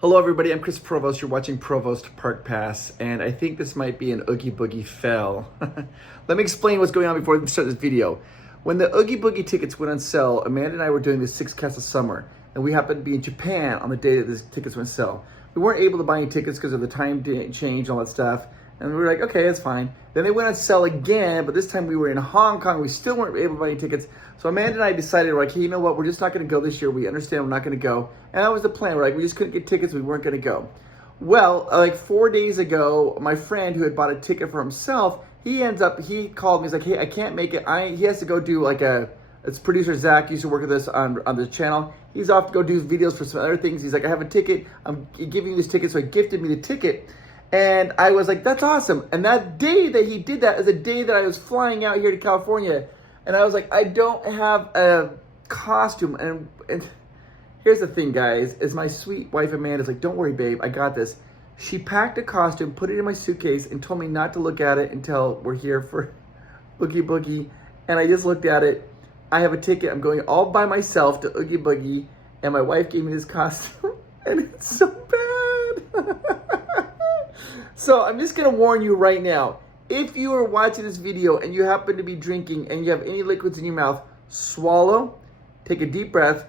Hello everybody, I'm Chris Provost. You're watching Provost Park Pass, and I think this might be an Oogie Boogie fail. Let me explain what's going on before we start this video. When the Oogie Boogie tickets went on sale, Amanda and I were doing the 6 Castle Summer, and we happened to be in Japan on the day that the tickets went on sale. We weren't able to buy any tickets because of the time change and all that stuff, and we were like, okay, that's fine. Then they went on sale again, but this time we were in Hong Kong. We still weren't able to buy any tickets. So Amanda and I decided, we're like, hey, you know what? We're just not going to go this year. We understand we're not going to go. And that was the plan. We're like, we just couldn't get tickets. We weren't going to go. Well, like 4 days ago, my friend who had bought a ticket for himself, he called me. He's like, hey, I can't make it. He has to go do it's producer Zach used to work with us on the channel. He's off to go do videos for some other things. He's like, I have a ticket. I'm giving you this ticket. So he gifted me the ticket. And I was like, that's awesome. And that day that he did that is the day that I was flying out here to California. And I was like, I don't have a costume. And here's the thing, guys, is my sweet wife Amanda's like, don't worry, babe, I got this. She packed a costume, put it in my suitcase, and told me not to look at it until we're here for Oogie Boogie. And I just looked at it. I have a ticket. I'm going all by myself to Oogie Boogie. And my wife gave me this costume. And it's so bad. So I'm just going to warn you right now. If you are watching this video and you happen to be drinking and you have any liquids in your mouth, swallow, take a deep breath,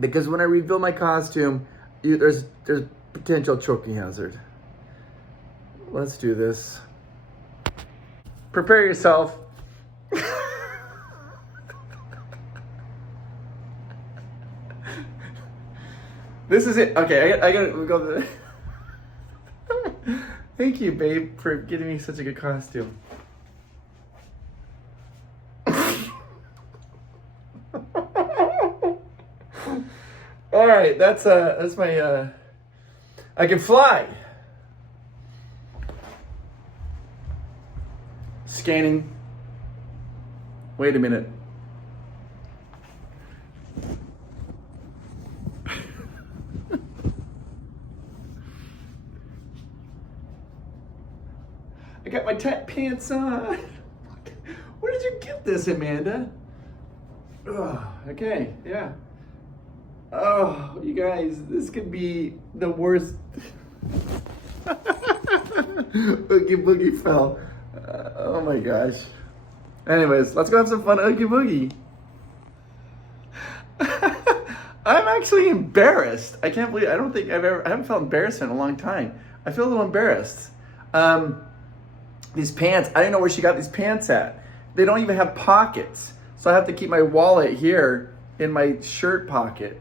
because when I reveal my costume, there's potential choking hazard. Let's do this. Prepare yourself. This is it. Okay, I gotta go to the... Thank you, babe, for getting me such a good costume. All right, that's my I can fly. Scanning. Wait a minute. I got my tight pants on. Where did you get this, Amanda? Oh, okay, yeah. Oh, you guys, this could be the worst. Oogie Boogie fell. Oh my gosh. Anyways, let's go have some fun Oogie Boogie. I'm actually embarrassed. I can't believe, I haven't felt embarrassed in a long time. I feel a little embarrassed. These pants, I didn't know where she got these pants at. They don't even have pockets. So I have to keep my wallet here in my shirt pocket.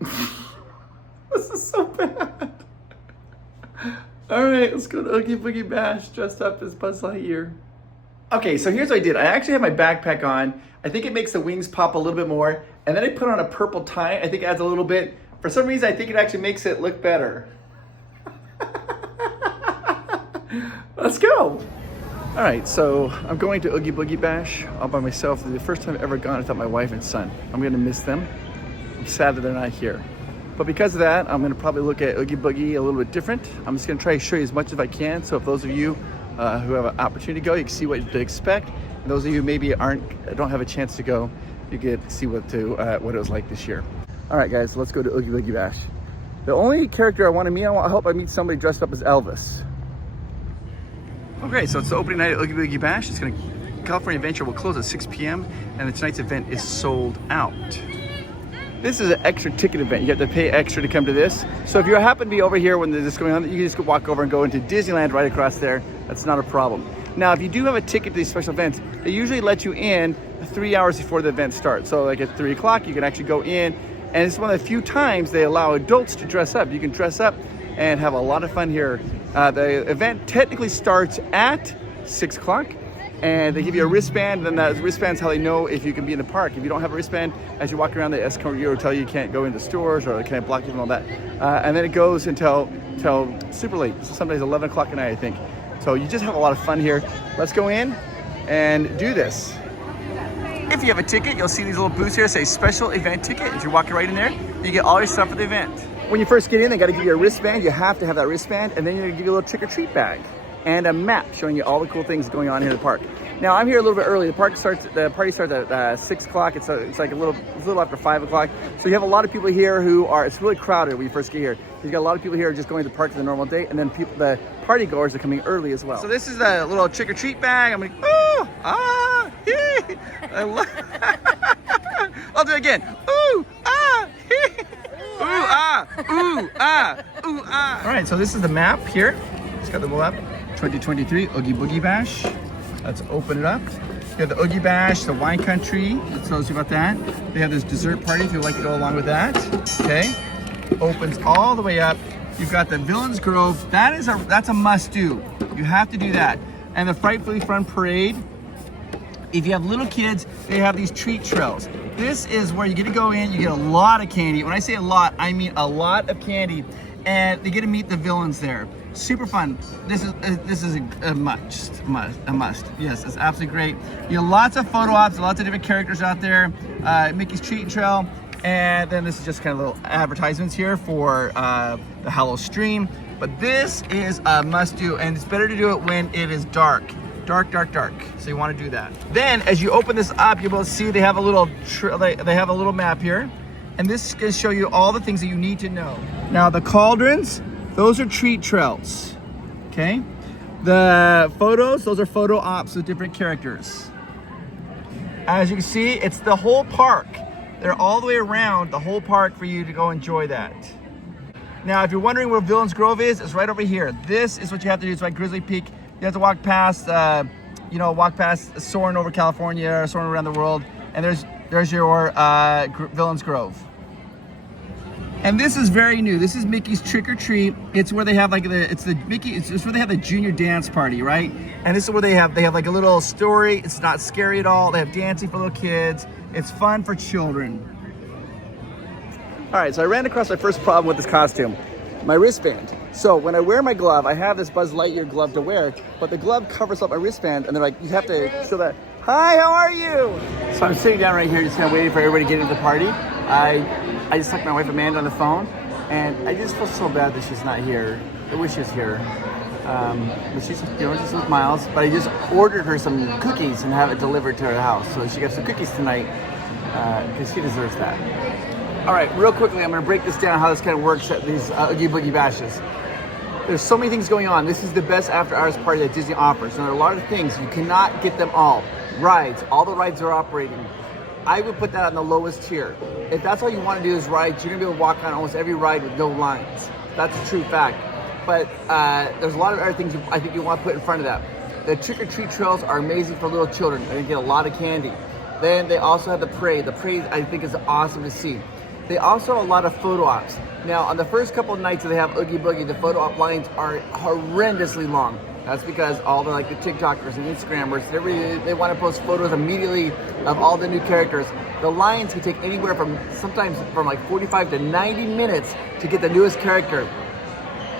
This is so bad. All right, let's go to Oogie Boogie Bash dressed up as Buzz Lightyear. Okay, so here's what I did. I actually have my backpack on. I think it makes the wings pop a little bit more. And then I put on a purple tie. I think it adds a little bit. For some reason, I think it actually makes it look better. Let's go. All right, so I'm going to Oogie Boogie Bash all by myself. This is the first time I've ever gone without my wife and son. I'm gonna miss them. I'm sad that they're not here. But because of that, I'm gonna probably look at Oogie Boogie a little bit different. I'm just gonna try to show you as much as I can. So if those of you who have an opportunity to go, you can see what to expect. And those of you who maybe don't have a chance to go, you get to see what it was like this year. All right, guys, so let's go to Oogie Boogie Bash. The only character I want to meet, I hope I meet somebody dressed up as Elvis. Okay, so it's the opening night at Oogie Boogie Bash. California Adventure will close at 6 p.m. and tonight's event is sold out. This is an extra ticket event. You have to pay extra to come to this. So if you happen to be over here when this is going on, you can just walk over and go into Disneyland right across there. That's not a problem. Now, if you do have a ticket to these special events, they usually let you in 3 hours before the event starts. So like at 3 o'clock, you can actually go in, and it's one of the few times they allow adults to dress up. You can dress up and have a lot of fun here. The event technically starts at 6 o'clock, and they give you a wristband, and that wristband's how they know if you can be in the park. If you don't have a wristband, as you walk around, the escort will tell you can't go into stores or they can't block you and all that. And then it goes until super late, so sometimes 11 o'clock at night, I think. So you just have a lot of fun here. Let's go in and do this. If you have a ticket, you'll see these little booths here say special event ticket. If you walk right in there, you get all your stuff for the event. When you first get in, they got to give you a wristband. You have to have that wristband, and then they're going to give you a little trick-or-treat bag and a map showing you all the cool things going on here in the park. Now I'm here a little bit early. The party starts at 6 o'clock. It's like a little after 5 o'clock. So you have a lot of people here who are. It's really crowded when you first get here. You got a lot of people here just going to the park for the normal day, and then the party goers are coming early as well. So this is the little trick or treat bag. I'm like, ooh, ah, hee. I'll do it again. Ooh, ah, hee. Ooh, ah, ooh, ah, ooh, ah. All right, so this is the map here. It's got the map. 2023 Oogie Boogie Bash. Let's open it up. You have the Oogie Bash, the wine country. It tells you about that. They have this dessert party if you'd like to go along with that. Okay. Opens all the way up. You've got the Villains Grove. That's a must do. You have to do that. And the Frightfully Fun Parade. If you have little kids, they have these treat trails. This is where you get to go in, you get a lot of candy. When I say a lot, I mean a lot of candy. And they get to meet the villains there. Super fun. This is a must. Yes, it's absolutely great. You have lots of photo ops, lots of different characters out there. Mickey's Treat Trail. And then this is just kind of little advertisements here for the Hallow Stream. But this is a must do, and it's better to do it when it is dark. Dark. So you want to do that. Then as you open this up, you'll be able to see they have a little they have a little map here. And this is going to show you all the things that you need to know. Now the cauldrons, those are treat trails. Okay? The photos, those are photo ops with different characters. As you can see, it's the whole park. They're all the way around the whole park for you to go enjoy that. Now, if you're wondering where Villains Grove is, it's right over here. This is what you have to do. It's like Grizzly Peak. You have to walk past, walk past soaring over California, soaring around the world, and there's your Villains Grove. And this is very new. This is Mickey's Trick or Treat. It's where they have like it's where they have the junior dance party, right? And this is where they have like a little story. It's not scary at all. They have dancing for little kids. It's fun for children. All right, so I ran across my first problem with this costume, my wristband. So when I wear my glove, I have this Buzz Lightyear glove to wear, but the glove covers up my wristband, and they're like, you have to show that. Hi, how are you? So I'm sitting down right here, just kind of waiting for everybody to get into the party. I just talked to my wife Amanda on the phone, and I just feel so bad that she's not here. I wish she was here. But she's with Miles, but I just ordered her some cookies and have it delivered to her house. So she got some cookies tonight, because she deserves that. All right, real quickly, I'm gonna break this down, how this kind of works at these Oogie Boogie Bashes. There's so many things going on. This is the best after hours party that Disney offers. And there are a lot of things, you cannot get them all. Rides, all the rides are operating. I would put that on the lowest tier. If that's all you want to do is rides, you're gonna be able to walk on almost every ride with no lines. That's a true fact. But there's a lot of other things I think you want to put in front of that. The trick or treat trails are amazing for little children. They get a lot of candy. Then they also have the parade. The parade I think is awesome to see. They also have a lot of photo ops. Now on the first couple of nights that they have Oogie Boogie, the photo op lines are horrendously long. That's because all the TikTokers and Instagrammers, they want to post photos immediately of all the new characters. The lines can take anywhere from sometimes from like 45 to 90 minutes to get the newest character.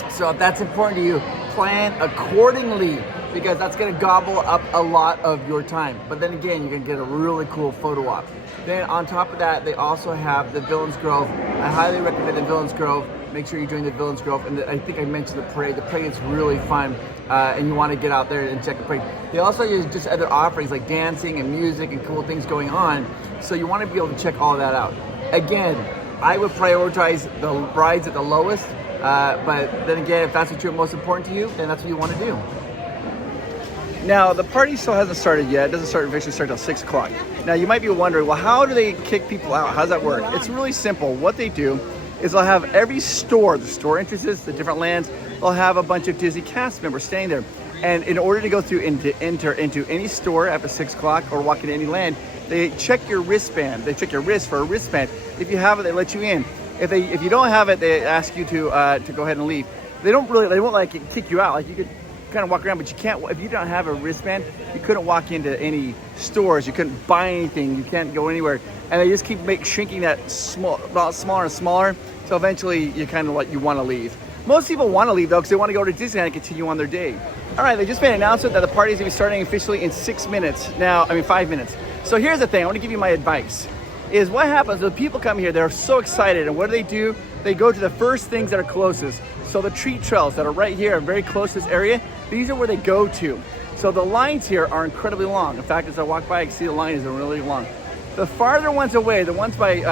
So if that's important to you, plan accordingly, because that's gonna gobble up a lot of your time. But then again, you're gonna get a really cool photo op. Then on top of that, they also have the Villains Grove. I highly recommend the Villains Grove. Make sure you're doing the Villains Grove. And I think I mentioned the parade. The parade is really fun, and you wanna get out there and check the parade. They also use just other offerings like dancing and music and cool things going on. So you wanna be able to check all that out. Again, I would prioritize the rides at the lowest, but then again, if that's what's most important to you, then that's what you wanna do. Now, the party still hasn't started yet. It doesn't officially start till 6 o'clock. Now, you might be wondering, well, how do they kick people out? How does that work? It's really simple. What they do is they'll have every store, the store entrances, the different lands, they'll have a bunch of Disney cast members staying there. And in order to go through and to enter into any store after 6 o'clock or walk into any land, they check your wristband. They check your wrist for a wristband. If you have it, they let you in. If you don't have it, they ask you to go ahead and leave. They won't like kick you out. Like you could kind of walk around, but you can't. If you don't have a wristband, you couldn't walk into any stores. You couldn't buy anything. You can't go anywhere. And they just keep shrinking that smaller and smaller. So eventually, you kind of you want to leave. Most people want to leave though, because they want to go to Disneyland and continue on their day. All right, they just made an announcement that the party is going to be starting officially in 6 minutes. 5 minutes. So here's the thing. I want to give you my advice. Is what happens when people come here, they're so excited, and what do? They go to the first things that are closest. So the treat trails that are right here, very close to this area, these are where they go to. So So the lines here are incredibly long. In fact, as I walk by, I can see the line is really long. The farther ones away, the ones by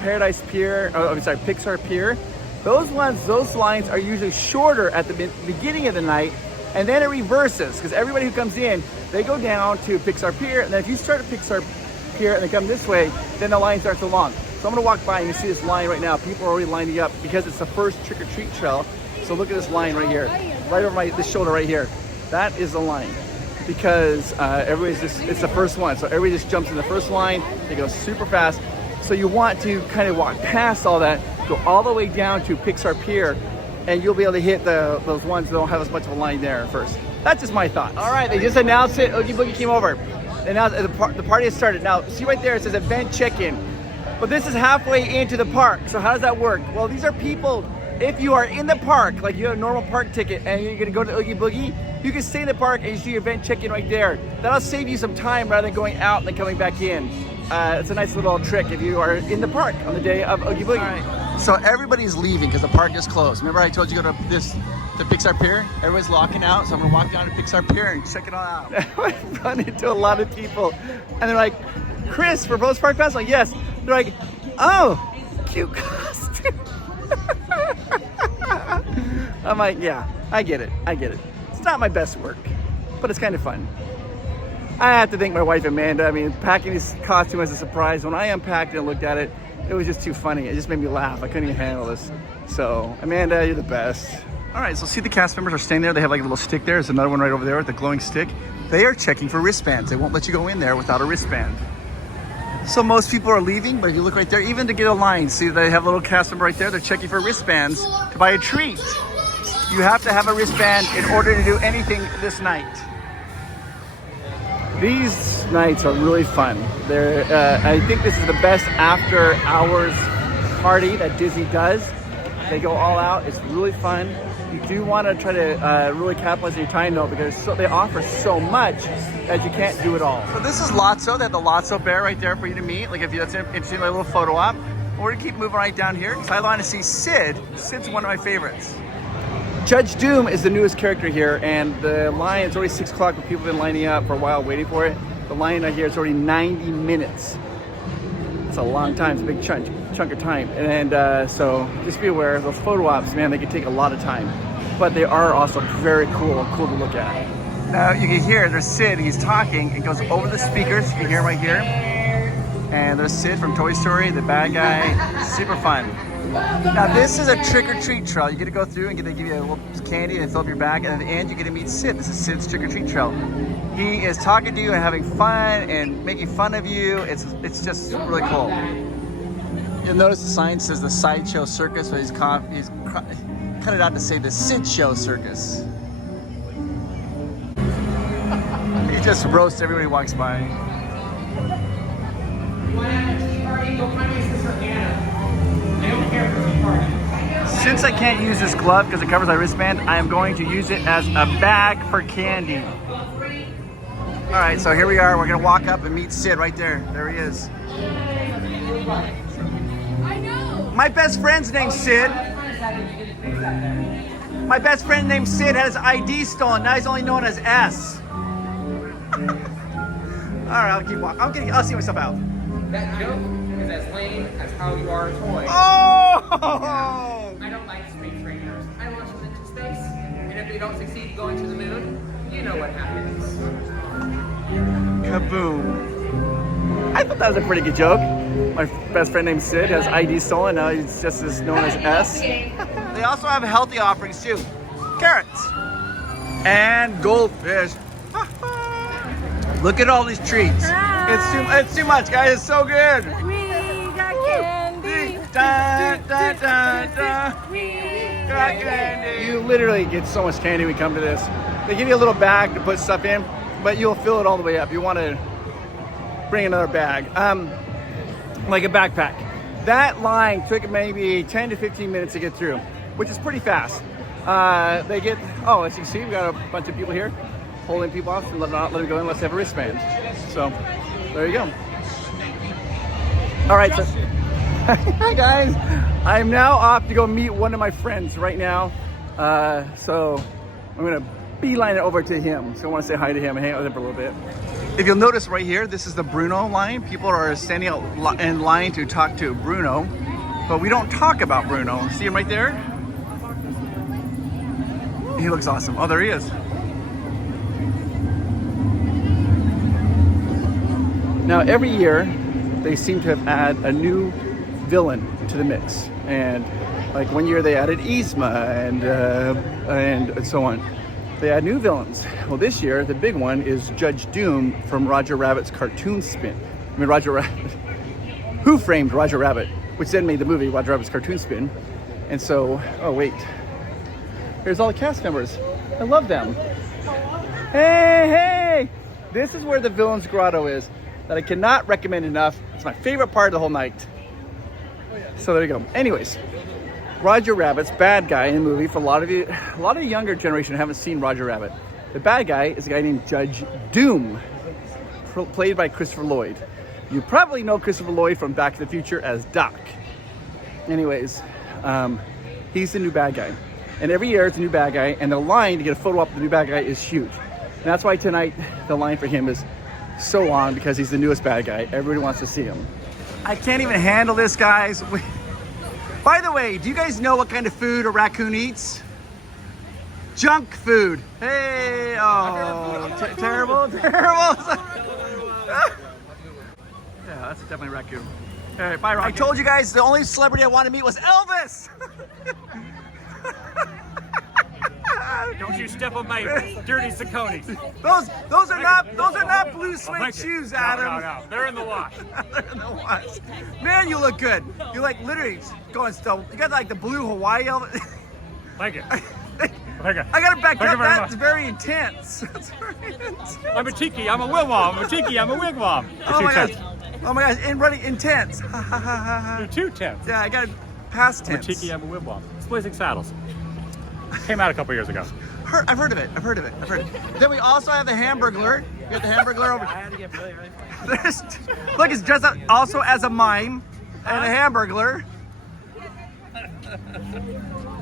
Paradise Pier, Pixar Pier, those lines are usually shorter at the beginning of the night, and then it reverses, because everybody who comes in, they go down to Pixar Pier, and then if you start at Pixar Pier and they come this way, then the line starts so long. So I'm gonna walk by and you see this line right now. People are already lining up because it's the first trick-or-treat trail. So look at this line right here, right over this shoulder right here. That is the line, because it's the first one. So everybody just jumps in the first line. They go super fast. So you want to kind of walk past all that, go all the way down to Pixar Pier, and you'll be able to hit those ones that don't have as much of a line there first. That's just my thoughts. All right, they just announced it. Oogie Boogie came over. And now the party has started. Now, see right there, it says event check-in. But this is halfway into the park. So how does that work? Well, these are people, if you are in the park, like you have a normal park ticket and you're gonna go to Oogie Boogie, you can stay in the park and you see your event check-in right there. That'll save you some time rather than going out and then coming back in. It's a nice little trick if you are in the park on the day of Oogie Boogie. Right. So everybody's leaving because the park is closed. Remember I told you to go to the Pixar Pier? Everybody's locking out, so I'm gonna walk down to Pixar Pier and check it all out. I run into a lot of people and they're like, Chris, for Provost Park Pass? I'm like, yes. They're like, oh, cute costume. I'm like, yeah, I get it. It's not my best work, but it's kind of fun. I have to thank my wife, Amanda. I mean, packing this costume as a surprise, when I unpacked it and looked at it, it was just too funny. It just made me laugh. I couldn't even handle this. So, Amanda, you're the best. All right, so see the cast members are standing there. They have like a little stick there. There's another one right over there with the glowing stick. They are checking for wristbands. They won't let you go in there without a wristband. So most people are leaving, but if you look right there, even to get a line, see they have a little cast member right there. They're checking for wristbands to buy a treat. You have to have a wristband in order to do anything this night. These nights are really fun. I think this is the best after hours party that Disney does. They go all out. It's really fun. You do want to try to really capitalize on your time though, because they offer so much that you can't do it all. So this is Lotso. They have the Lotso bear right there for you to meet. Like if that's interesting, like a little photo op. We're gonna keep moving right down here because I want to see Sid. Sid's one of my favorites. Judge Doom is the newest character here, and the line, it's already 6 o'clock, but people have been lining up for a while waiting for it. The line right here is already 90 minutes. It's a long time, it's a big chunk of time. And so just be aware, those photo ops, man, they can take a lot of time. But they are also very cool to look at. Now you can hear, there's Sid, he's talking, it goes over the speakers, you can hear him right here. And there's Sid from Toy Story, the bad guy, super fun. Now this is a trick-or-treat trail. You get to go through and they give you a little candy and fill up your bag, and at the end you get to meet Sid. This is Sid's trick-or-treat trail. He is talking to you and having fun and making fun of you. It's just really cool. You'll notice the sign says the Sideshow Circus, but he's cut it out to say the Sid Show Circus. He just roasts everybody who walks by. Since I can't use this glove because it covers my wristband, I am going to use it as a bag for candy. All right, so here we are. We're gonna walk up and meet Sid right there. There he is. My best friend's name's Sid. My best friend named Sid had his ID stolen. Now he's only known as S. All right, I'll keep walking. I'll see myself out. That joke is as lame as how you are a toy. Oh! I don't like space rangers. I launch them into space, and if they don't succeed going to the moon, you know what happens. Kaboom. I thought that was a pretty good joke. My best friend named Sid has ID stolen. Now he's just as known as S. They also have healthy offerings too. Carrots. And goldfish. Look at all these treats. It's too much, guys. It's so good. We got candy. Da, da, da, da. We got candy. You literally get so much candy when you come to this. They give you a little bag to put stuff in, but you'll fill it all the way up. You want to bring another bag, like a backpack. That line took maybe 10 to 15 minutes to get through, which is pretty fast. As you can see, we got a bunch of people here holding people off and not letting them go in unless they have a wristband. So there you go. All right, so hi guys. I'm now off to go meet one of my friends right now. So I'm gonna beeline it over to him. So I want to say hi to him and hang out with him for a little bit. If you'll notice right here, this is the Bruno line. People are standing out in line to talk to Bruno, but we don't talk about Bruno. See him right there? He looks awesome. Oh, there he is. Now, every year, they seem to have added a new villain to the mix. And like one year they added Yzma and so on. They add new villains. Well, this year, the big one is Judge Doom from Roger Rabbit's cartoon spin. I mean, Roger Rabbit. Who Framed Roger Rabbit? Which then made the movie Roger Rabbit's cartoon spin. And so, oh wait. Here's all the cast members. I love them. Hey, hey! This is where the Villain's Grotto is, that I cannot recommend enough. It's my favorite part of the whole night. So there you go. Anyways, Roger Rabbit's bad guy in the movie. For a lot of the younger generation haven't seen Roger Rabbit. The bad guy is a guy named Judge Doom, played by Christopher Lloyd. You probably know Christopher Lloyd from Back to the Future as Doc. Anyways, he's the new bad guy. And every year it's a new bad guy, and the line to get a photo op of the new bad guy is huge. And that's why tonight the line for him is so long, because he's the newest bad guy. Everybody wants to see him. I can't even handle this, guys. By the way, do you guys know what kind of food a raccoon eats? Junk food. Hey, oh, terrible. Yeah, that's definitely a raccoon. All right, bye, Rocky. I told you guys the only celebrity I wanted to meet was Elvis. Don't you step on my dirty Sauconys. Those are not blue suede shoes, Adam. No. They're in the wash. They're in the wash. Man, you look good. You like literally going still. You got like the blue Hawaii Elvis. Thank you. I got to back up. That's very intense. That's very intense. I'm a tiki. I'm a wigwam. I'm a tiki. I'm a wigwam. Oh my gosh. Oh my gosh. And running intense. You're too tense. Yeah, I got to pass tense. I'm a tiki. I'm a wigwam. Blazing Saddles. Came out a couple years ago. I've heard of it. Then we also have the Hamburglar. We have the Hamburglar over. I had to get really Look, it's dressed up also as a mime and a Hamburglar.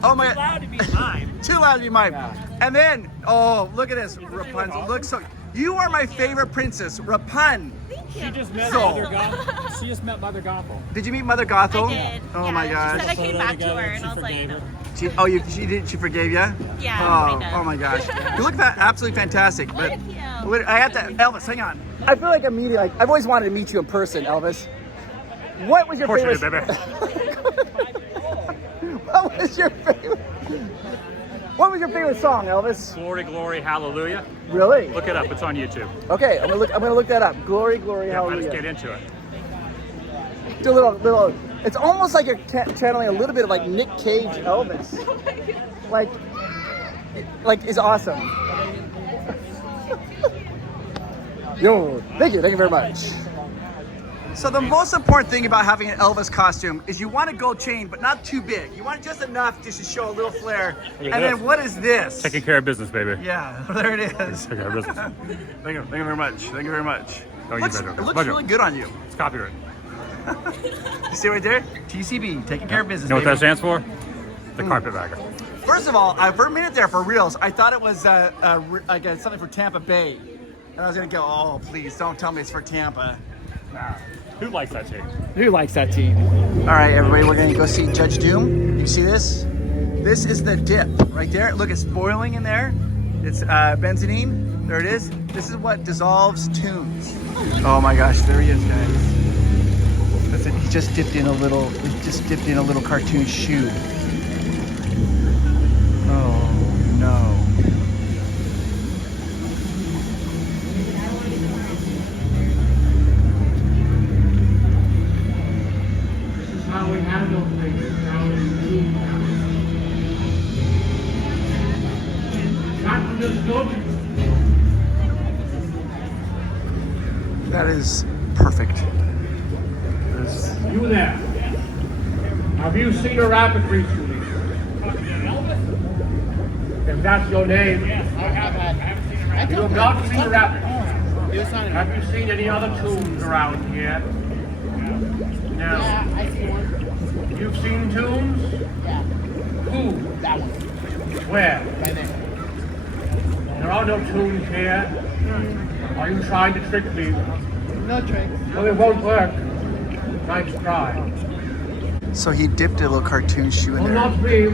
Oh my God. allowed to be mine. Too loud to be mime. And then, oh, look at this. Rapunzel. Look so. You are my favorite princess, Rapun. She just met So- Mother Gothel. She just met Mother Gothel. Did you meet Mother Gothel? I did. Oh yeah. my She gosh. said I came back to her and I was like, no. She forgave you? Yeah, Oh, kinda. oh my gosh. You look absolutely fantastic. But Thank you. I have to, Elvis, hang on. I feel like immediately, like, I've always wanted to meet you in person, Elvis. What was your Of course favorite? you did, baby. What was your favorite? What was your favorite song, Elvis? Glory, glory, hallelujah. Really? Look it up. It's on YouTube. Okay, I'm gonna look that up. Glory, glory, Yeah, hallelujah. let's get into it. Do a little. It's almost like you're channeling a little bit of like Nick Cage, Elvis. Like is awesome. Yo, thank you very much. So the most important thing about having an Elvis costume is you want a gold chain, but not too big. You want just enough just to show a little flair. Look at And this. then what is this? Taking care of business, baby. Yeah, there it is. Taking care of business. Thank you very much. Thank you very much. Oh, you better. It looks really good on you. It's copyright. You see right there? TCB, taking care of business. You know what baby. that stands for? The carpetbagger. First of all, for a minute there, for reals, I thought it was like something for Tampa Bay. And I was going to go, oh, please, don't tell me it's for Tampa. Nah. Who likes that team? Who likes that team? All right, everybody, we're going to go see Judge Doom. You see this? This is the dip right there. Look, it's boiling in there. It's benzene. There it is. This is what dissolves tunes. Oh my gosh, there he is, guys. That's it. He just dipped in a little cartoon shoe. Oh no. How we handle things down in the team. Not understood. That is perfect. You there. Have you seen a rabbit recently? If that's your name. Yes, I have had. You have not seen a rabbit. Have you seen any other tunes around here? No. Yeah, I see one. You've seen tunes? Yeah, Who? that one. Where? Right there. no tunes here. Are you trying to trick me? No tricks. Well, it won't work. Nice try. So he dipped a little cartoon shoe in Will there. not be.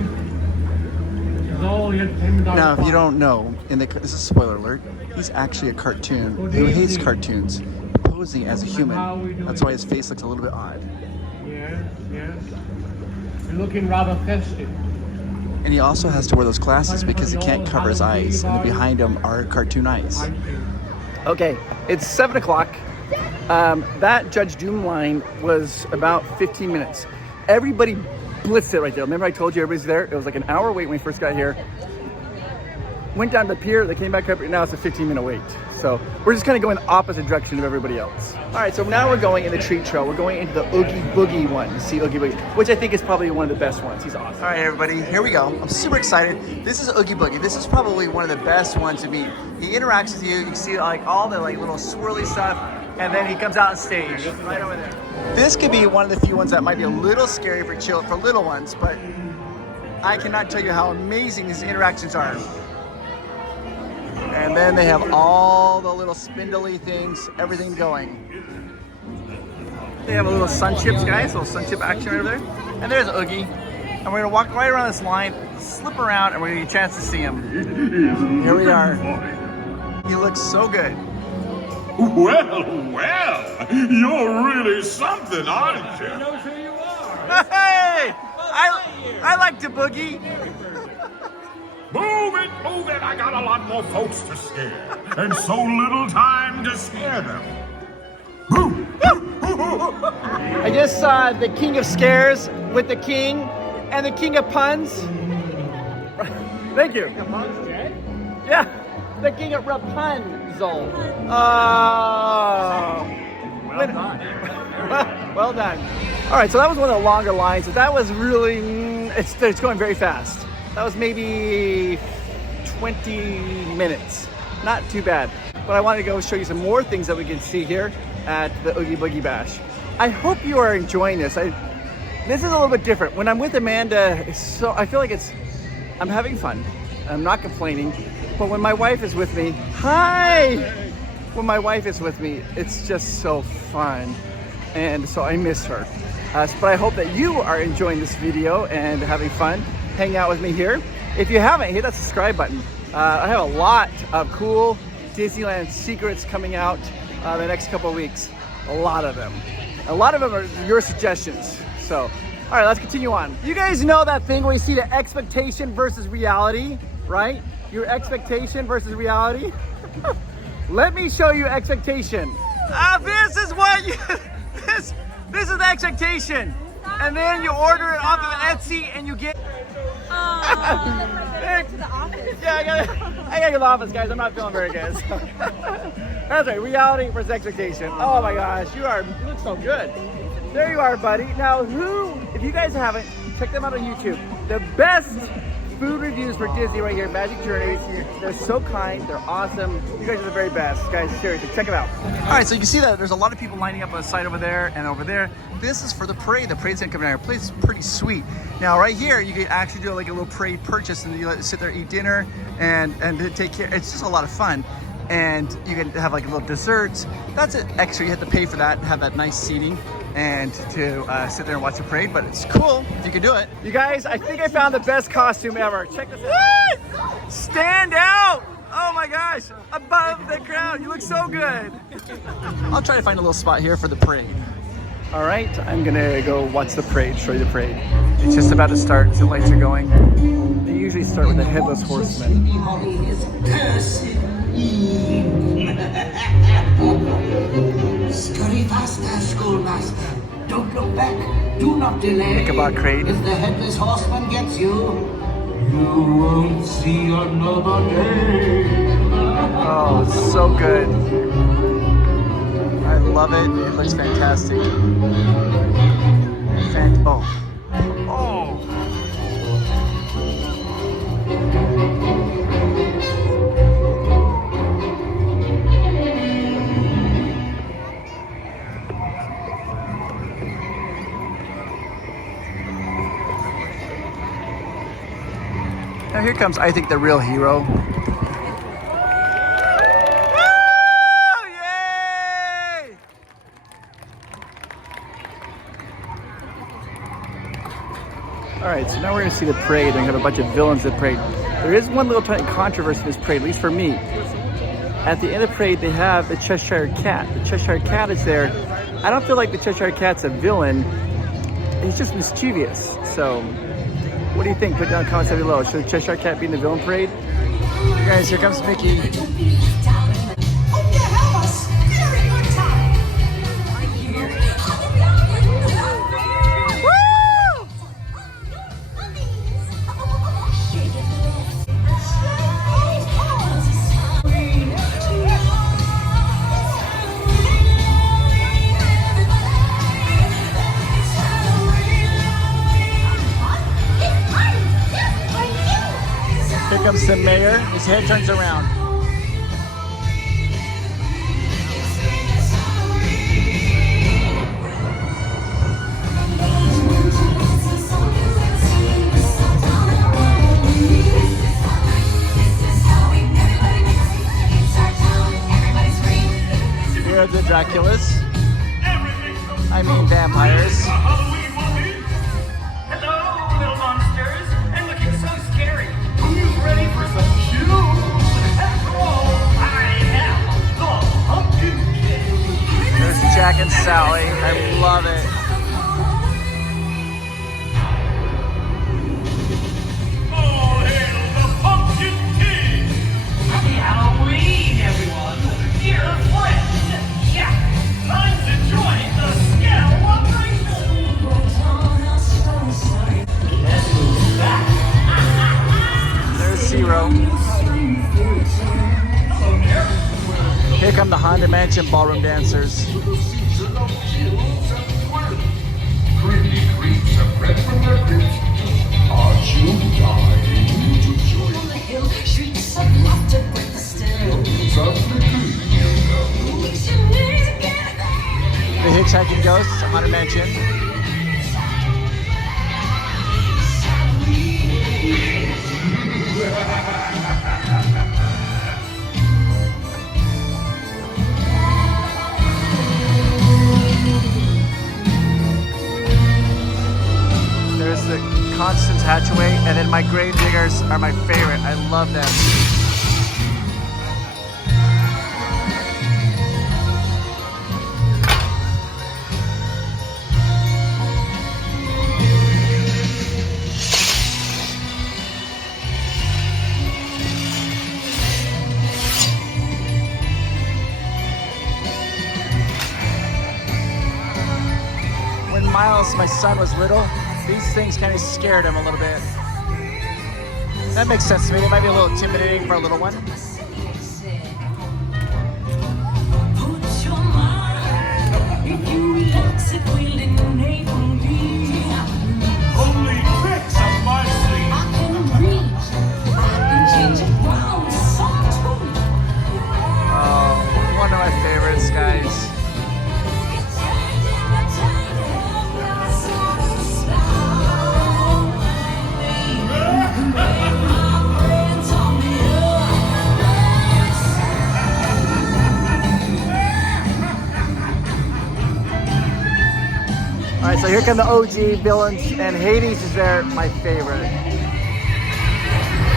It's all intended on Now, if you fire. don't know, this is a spoiler alert, he's actually a cartoon who hates cartoons, posing as a human. That's why his face looks a little bit odd. Yes, yes. You're looking rather festive. And he also has to wear those glasses because he can't cover his eyes, and behind him are cartoon eyes. Okay, it's 7 o'clock. That Judge Doom line was about 15 minutes. Everybody blitzed it right there. Remember I told you everybody's there? It was like an hour wait when we first got here. Went down to the pier, they came back up, and now it's a 15-minute wait. So we're just kind of going the opposite direction of everybody else. All right, so now we're going in the treat trail. We're going into the Oogie Boogie one to see Oogie Boogie, which I think is probably one of the best ones. He's awesome. All right, everybody, here we go. I'm super excited. This is Oogie Boogie. This is probably one of the best ones to meet. He interacts with you. You can see like all the like little swirly stuff, and then he comes out on stage right over there. This could be one of the few ones that might be a little scary for little ones, but I cannot tell you how amazing these interactions are. And then they have all the little spindly things, everything going. They have a little sun chips, guys, a little sun chip action right over there. And there's Oogie. And we're gonna walk right around this line, slip around, and we're gonna get a chance to see him. Here we are. He looks so good. Well, you're really something, aren't you? He knows who you are. Hey! I like to boogie. Move it, I got a lot more folks to scare, and so little time to scare them. I just saw the king of scares with the king and the king of puns. Thank you. Yeah, the king of Rapunzel. Oh. Well done. Well done. All right, so that was one of the longer lines. That was really, it's going very fast. That was maybe 20 minutes. Not too bad. But I wanted to go show you some more things that we can see here at the Oogie Boogie Bash. I hope you are enjoying this. This is a little bit different. When I'm with Amanda, I feel like I'm having fun. I'm not complaining. But when my wife is with me, when my wife is with me, it's just so fun. And so I miss her. But I hope that you are enjoying this video and having fun. Hang out with me here. If you haven't, hit that subscribe button. I have a lot of cool Disneyland secrets coming out the next couple of weeks. A lot of them. A lot of them are your suggestions. So, all right, let's continue on. You guys know that thing where you see the expectation versus reality, right? Your expectation versus reality. Let me show you expectation. This is what you, this is the expectation. And then you order it off of Etsy and you get. Back to the office. Yeah, I gotta go to the office, guys. I'm not feeling very good. So. That's right, reality versus expectation. Oh my gosh, you look so good. There you are, buddy. Now, if you guys haven't, check them out on YouTube. The best food reviews for Disney right here, Magic Journeys. They're so kind, they're awesome. You guys are the very best. Guys, seriously, check them out. All right, so you can see that there's a lot of people lining up on the side over there and over there. This is for the parade. The parade's gonna come down here. The parade's pretty sweet. Now, right here, you can actually do like a little parade purchase and you let sit there, eat dinner, and take care. It's just a lot of fun. And you can have like a little desserts. That's it extra. You have to pay for that and have that nice seating and to sit there and watch the parade, but it's cool if you can do it. You guys, I think I found the best costume ever. Check this out. Stand out! Oh my gosh, above the crowd. You look so good. I'll try to find a little spot here for the parade. All right, I'm gonna go watch the parade, show you the parade. It's just about to start, the lights are going. They usually start with the Headless Horseman. Scurry faster, schoolmaster. Don't look back. Do not delay. Ichabod Crate. If the Headless Horseman gets you, you won't see another day. Oh, it's so good. I love it. It looks fantastic. Oh. Now here comes, I think, the real hero. Alright, so now we're going to see the parade. They're going to have a bunch of villains at the parade. There is one little controversy in this parade, at least for me. At the end of the parade, they have the Cheshire Cat. The Cheshire Cat is there. I don't feel like the Cheshire Cat's a villain. He's just mischievous. So, what do you think? Put down in the comments down below. Should the Cheshire Cat be in the villain parade? Hey guys, here comes Mickey. Here comes the mayor. His head turns around. Here are the Draculas. I mean vampires. Hello, little monsters, and looking so scary. Who's ready for some chew? After all, I am the Pumpkin King. There's Jack and Sally. I love it. All hail the Pumpkin King! Happy Halloween, everyone! Dear friend, yeah, time to join the celebration! Guess who's back? There's Zero. Here come the Haunted Mansion ballroom dancers. Creepy creeps have bred from their crypts. Are you dying to join the hill? Shrieks of laughter break the still. The Hitchhiking Ghosts, Haunted Mansion. There's the Constance Hatchaway, and then my grave diggers are my favorite. I love them. When Miles, my son, was little, these things kind of scared him a little bit. That makes sense to me. They might be a little intimidating for a little one. Only tricks up my sleeve. Oh, one of my favorites, guys. Alright, so here come the OG villains, and Hades is there, my favorite. A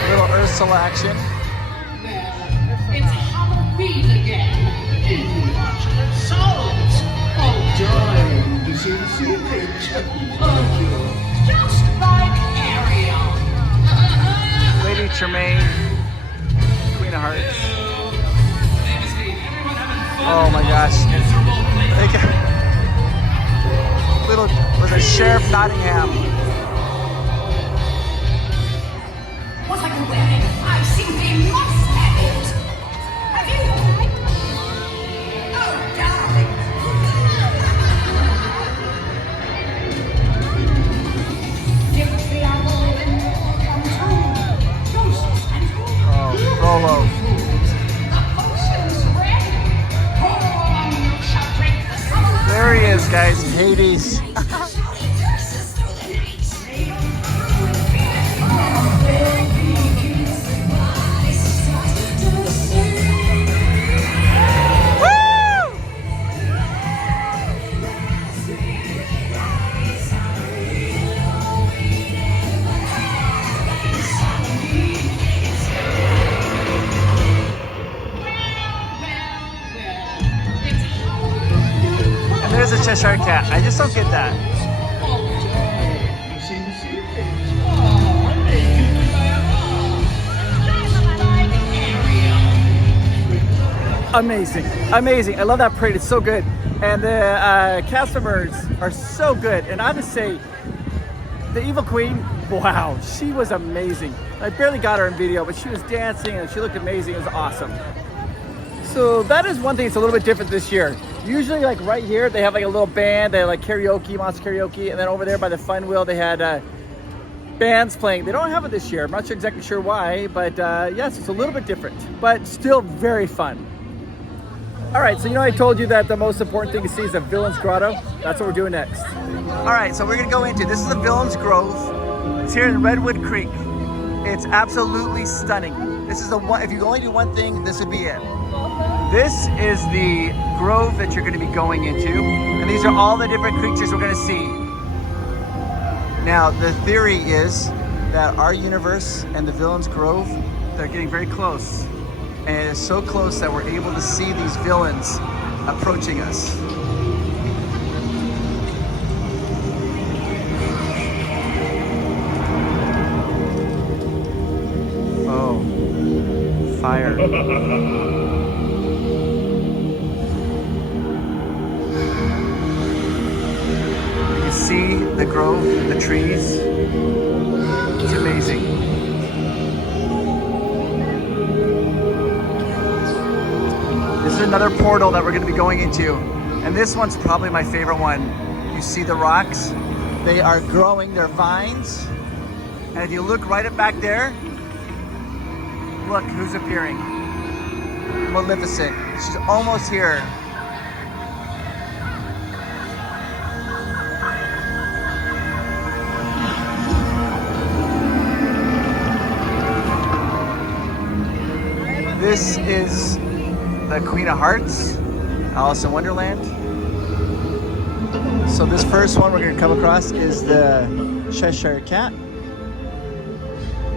little Ursula action. It's Halloween again. Watching souls. Oh, darling, this is secret. Just like Ariel. Lady Tremaine, Queen of Hearts. Oh my gosh. Little, was it Sheriff Nottingham? What are you wearing? I simply must have it. Have you? Oh, darling. Oh, Rolo. There he is, guys, Hades. Cheshire Cat. I just don't get that. You see the secret? Oh, I made you Amazing, amazing. I love that parade. It's so good. And the cast members are so good. And I have to say, the Evil Queen, wow, she was amazing. I barely got her in video, but she was dancing and she looked amazing. It was awesome. So that is one thing that's a little bit different this year. Usually like right here, they have like a little band, they have like karaoke, monster karaoke. And then over there by the fun wheel, they had bands playing. They don't have it this year. I'm not exactly sure why, but yes, it's a little bit different, but still very fun. All right, so you know I told you that the most important thing to see is the Villain's Grotto? That's what we're doing next. All right, so we're gonna go into, this is the Villain's Grove. It's here in Redwood Creek. It's absolutely stunning. This is the one, if you only do one thing, this would be it. This is the grove that you're gonna be going into, and these are all the different creatures we're gonna see. Now, the theory is that our universe and the Villain's Grove, they're getting very close. And it is so close that we're able to see these villains approaching us. Oh, fire. You can see the grove, the trees. It's amazing. This is another portal that we're going to be going into, and this one's probably my favorite one. You see the rocks? They are growing, they're vines, and if you look right up back there, look who's appearing. Maleficent. She's almost here. This is the Queen of Hearts, Alice in Wonderland. So this first one we're going to come across is the Cheshire Cat.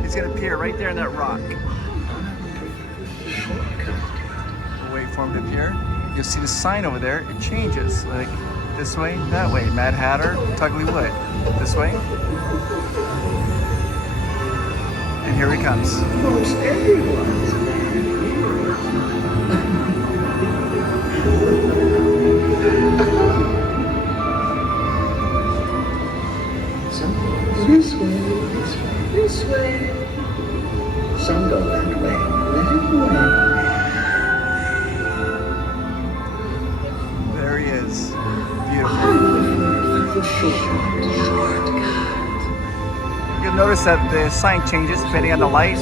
He's going to appear right there in that rock. We'll wait for him to appear. You'll see the sign over there. It changes, like this way, that way. Mad Hatter, Tugly Wood. This way. And here he comes. Most everyone's so, this way, this way, this way. Some go that way, that way. There he is. Beautiful. I prefer the shortcut. You'll notice that the sign changes depending on the light.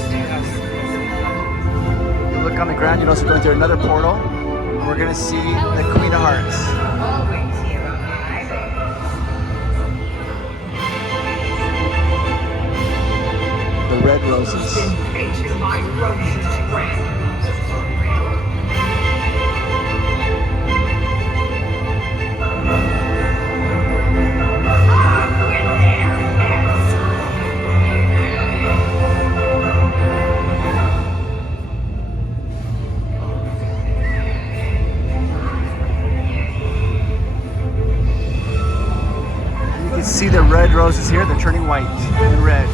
You look on the ground, you notice we're going through another portal. And we're going to see the Queen of Hearts. The red roses. You can see the red roses here, they're turning white and red.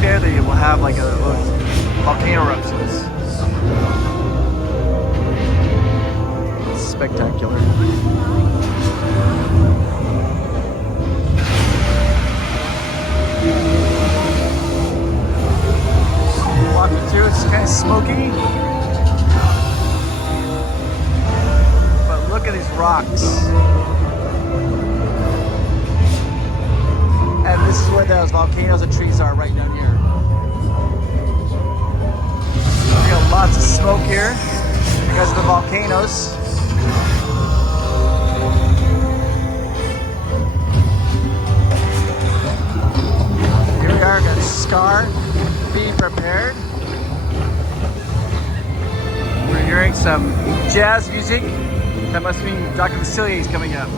There that you will have like a volcano eruptions. It's spectacular. Walking through, it's kind of smoky. But look at these rocks. And this is where those volcanoes and trees are right down here. We got lots of smoke here because of the volcanoes. Here we are, got Scar being prepared. We're hearing some jazz music. That must mean Dr. Facilier is coming up.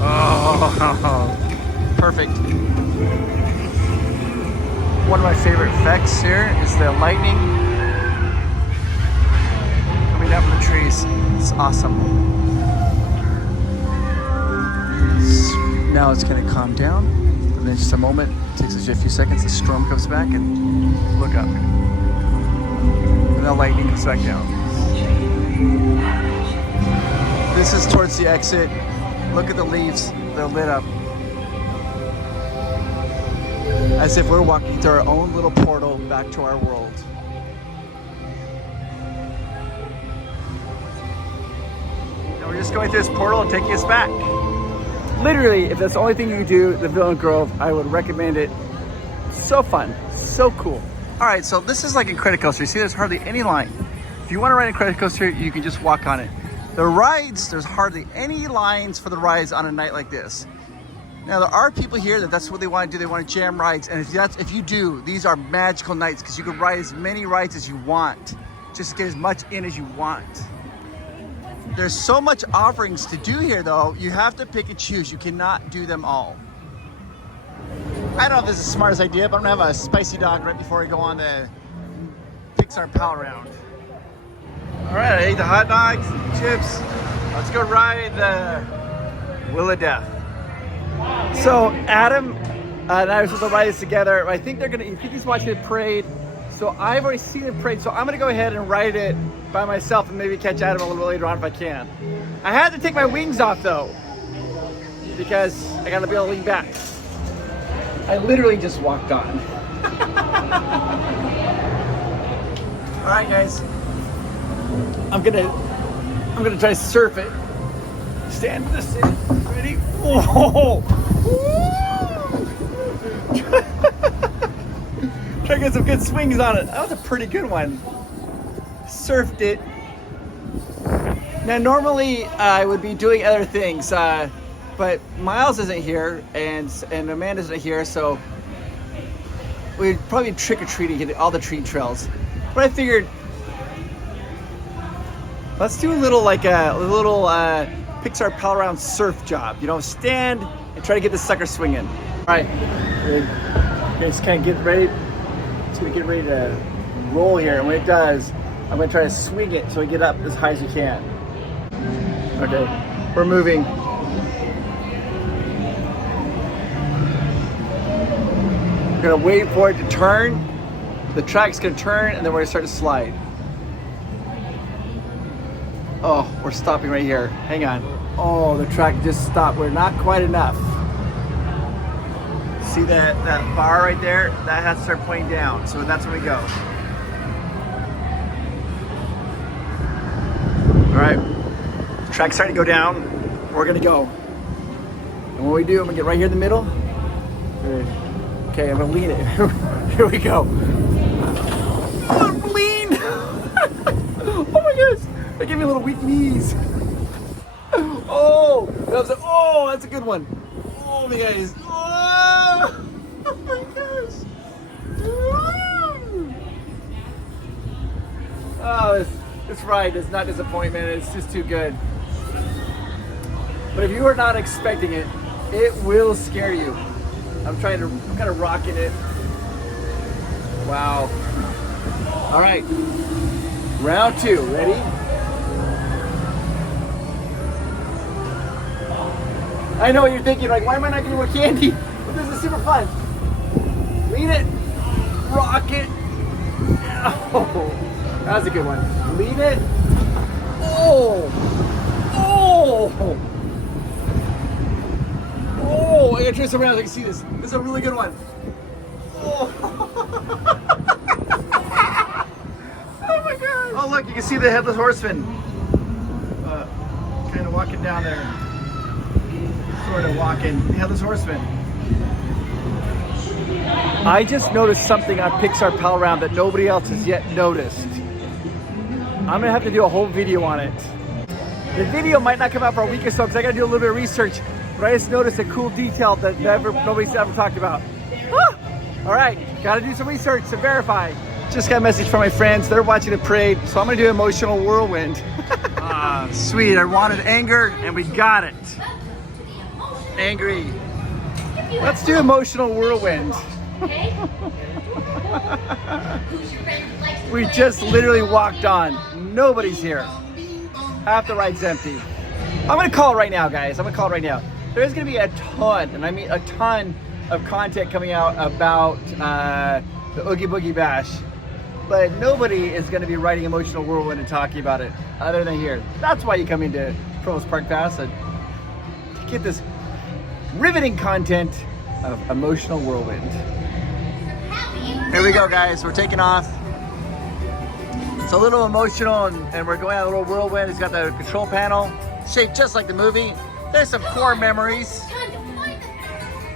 Oh, perfect. effects here is the lightning coming down from the trees. It's awesome. Now it's going to calm down, and then just a moment, it takes us a few seconds, the storm comes back, and look up. And the lightning comes back down. This is towards the exit. Look at the leaves, they're lit up. As if we're walking through our own little portal back to our world. And we're just going through this portal and taking us back. Literally, if that's the only thing you do, the Villain Grove, I would recommend it. So fun, so cool. All right, so this is like a credit coaster. You see there's hardly any line. If you want to ride a credit coaster, you can just walk on it. The rides, there's hardly any lines for the rides on a night like this. Now there are people here that's what they want to do. They want to jam rides, and if you do, these are magical nights because you can ride as many rides as you want. Just get as much in as you want. There's so much offerings to do here though, you have to pick and choose. You cannot do them all. I don't know if this is the smartest idea, but I'm gonna have a spicy dog right before we go on the Pixar Pal round. All right, I ate the hot dogs, chips. Let's go ride the Wheel of Death. So Adam and I were supposed to ride this together. I think he's watching the parade. So I've already seen the parade, so I'm gonna go ahead and ride it by myself and maybe catch Adam a little bit later on if I can. I had to take my wings off though, because I gotta be able to lean back. I literally just walked on. All right, guys. I'm gonna try to surf it. Stand to the side. Ready? Whoa! Try to get some good swings on it. That was a pretty good one. Surfed it. Now normally I would be doing other things, but Miles isn't here and Amanda's not here, so we'd probably trick-or-treating, hit all the treat trails. But I figured, let's do a little Pixar Pal Round surf job. You know, stand and try to get the sucker swinging. All right, just kind of get ready. It's gonna get ready to roll here, and when it does, I'm gonna try to swing it so we get up as high as you can. Okay, we're moving. We're gonna wait for it to turn. The track's gonna turn, and then we're gonna start to slide. Oh, we're stopping right here. Hang on. Oh, the track just stopped. We're not quite enough. See that bar right there? That has to start pointing down. So that's where we go. All right. The track's starting to go down. We're gonna go. And when we do, I'm gonna get right here in the middle. Okay, I'm gonna lean it. Here we go. Lean! Oh my gosh! They gave me a little weak knees. Oh, that's a good one. Oh my gosh. Oh my gosh. Oh, this ride does not disappoint, man. It's just too good. But if you are not expecting it, it will scare you. I'm kind of rocking it. Wow. All right. Round 2. Ready? I know what you're thinking, like, why am I not getting more candy? But this is super fun. Lean it, rock it. Oh, that was a good one. Lean it. Oh, I gotta twist around so I can see this. This is a really good one. Oh, oh my God. Oh look, you can see the Headless Horseman. Kind of walking down there. Sort of walking. The Headless Horseman. I just noticed something on Pixar Pal Round that nobody else has yet noticed. I'm gonna have to do a whole video on it. The video might not come out for a week or so because I gotta do a little bit of research, but I just noticed a cool detail that nobody's ever talked about. Ah! All right, gotta do some research to verify. Just got a message from my friends. They're watching the parade, so I'm gonna do Emotional Whirlwind. Sweet, I wanted anger and we got it. Angry. Let's do Emotional Whirlwind. We just literally walked on. Nobody's here. Half the ride's empty. I'm gonna call it right now, guys. I'm gonna call it right now. There's gonna be a ton, and I mean a ton, of content coming out about the Oogie Boogie Bash. But nobody is gonna be writing Emotional Whirlwind and talking about it other than here. That's why you come into Provost Park Pass and get this riveting content of Emotional Whirlwind. Here we go, guys. We're taking off. It's a little emotional, and we're going on a little whirlwind. It's got the control panel shaped just like the movie. There's some core memories.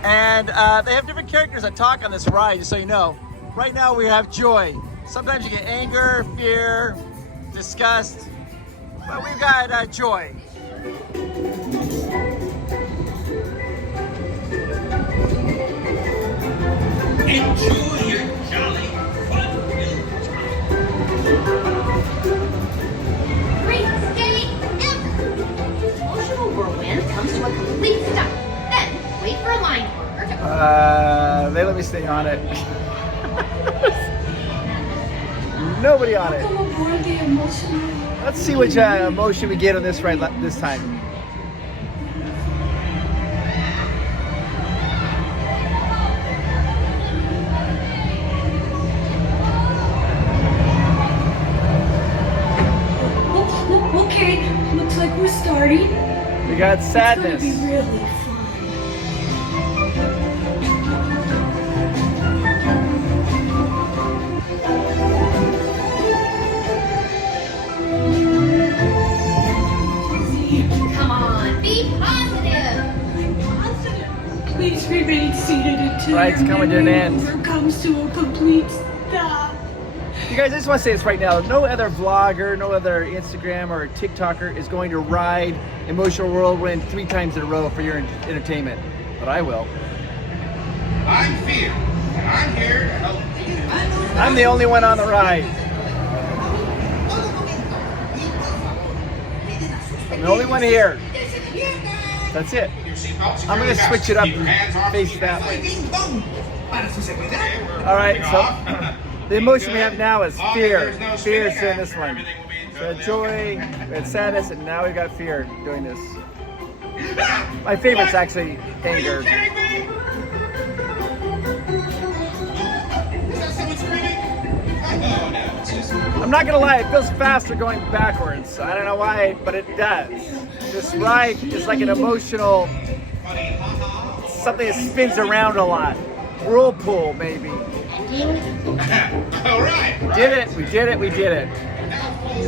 And they have different characters that talk on this ride, just so you know. Right now we have joy. Sometimes you get anger, fear, disgust, but we've got joy. Enjoy your jolly, fun-filled Great day ever! Emotional whirlwind comes to a complete stop. Then, wait for a line order to... They let me stay on it. Nobody on it. Let's see which emotion we get on this ride this time. Okay, looks like we're starting. We got sadness. It's gonna be really fun. Come on, be positive! I'm positive. Please remain seated until Ride's your coming to an memory end. over comes to a complete stop. You guys, I just want to say this right now. No other vlogger, no other Instagram or TikToker is going to ride Emotional Whirlwind 3 times in a row for your entertainment. But I will. I'm Fear, and I'm here to help you. I'm the only one on the ride. I'm the only one here. That's it. I'm going to switch it up and face that way. All right, so the emotion we have now is fear. Fear is doing this one. We had joy, we had sadness, and now we've got fear doing this. My favorite's actually anger. I'm not gonna lie, it feels faster going backwards. I don't know why, but it does. This ride is like an emotional, something that spins around a lot. Whirlpool, maybe. All right. We did it, we did it, we did it.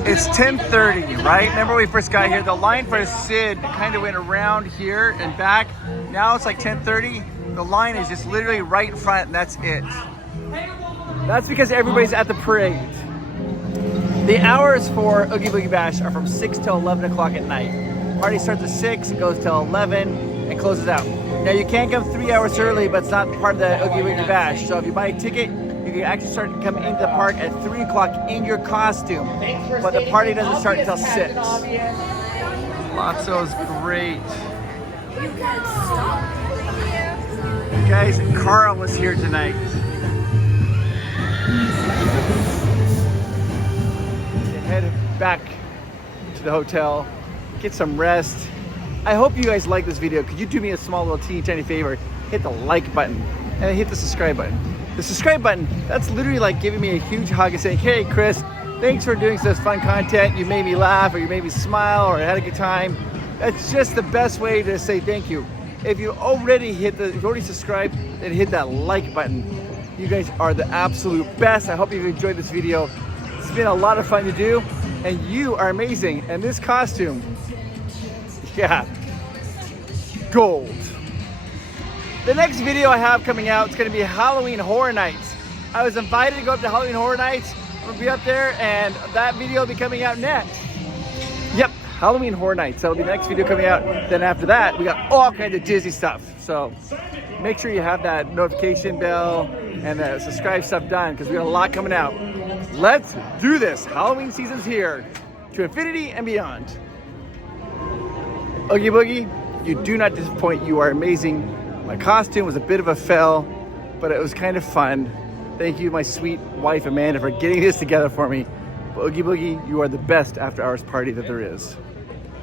It's 10:30, right? Remember when we first got here? The line for Sid kind of went around here and back. Now it's like 10:30. The line is just literally right in front, and that's it. That's because everybody's at the parade. The hours for Oogie Boogie Bash are from 6 till 11 o'clock at night. Party starts at 6, it goes till 11, and closes out. Now you can come 3 hours early, but it's not part of the Oogie Boogie Bash. So if you buy a ticket, you can actually start to come into the park at 3 o'clock in your costume. But the party doesn't start until 6. Lotso's great. You guys, Carl was here tonight. Head back to the hotel, get some rest. I hope you guys like this video. Could you do me a small little teeny tiny favor? Hit the like button and hit the subscribe button. The subscribe button, that's literally like giving me a huge hug and saying, hey Chris, thanks for doing this fun content. You made me laugh, or you made me smile, or I had a good time. That's just the best way to say thank you. If you already subscribed, then hit that like button. You guys are the absolute best. I hope you've enjoyed this video. It's been a lot of fun to do, and you are amazing. And this costume, yeah, gold. The next video I have coming out, it's gonna be Halloween Horror Nights. I was invited to go up to Halloween Horror Nights. I'm gonna be up there, and that video will be coming out next. Yep, Halloween Horror Nights. That'll be the next video coming out. Then after that, we got all kinds of Disney stuff. So make sure you have that notification bell and the subscribe stuff done, because we got a lot coming out. Let's do this. Halloween season's here, to infinity and beyond. Oogie Boogie, you do not disappoint. You are amazing. My costume was a bit of a fail, but it was kind of fun. Thank you, my sweet wife Amanda, for getting this together for me. But Oogie Boogie, you are the best after hours party that there is.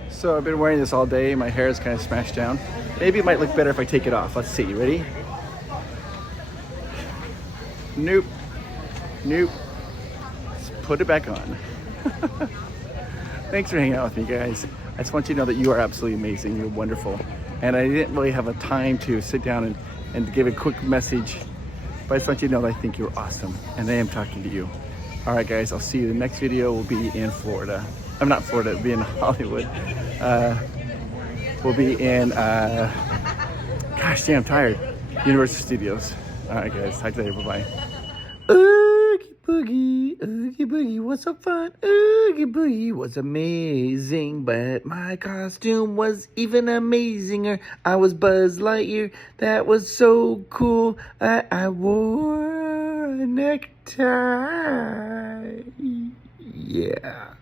So I've been wearing this all day. My hair is kind of smashed down. Maybe it might look better if I take it off. Let's see. Ready? Nope. Nope. Let's put it back on. Thanks for hanging out with me, guys. I just want you to know that you are absolutely amazing. You're wonderful. And I didn't really have a time to sit down and give a quick message, but I just want you to know that I think you're awesome, and I am talking to you. All right, guys, I'll see you. The next video will be in Florida. I'm not Florida, it'll be in Hollywood. We'll be in, gosh damn, I'm tired. Universal Studios. All right, guys, talk to you later, bye-bye. Oogie Boogie was so fun. Oogie Boogie was amazing, but my costume was even amazinger. I was Buzz Lightyear. That was so cool. I wore a necktie. Yeah.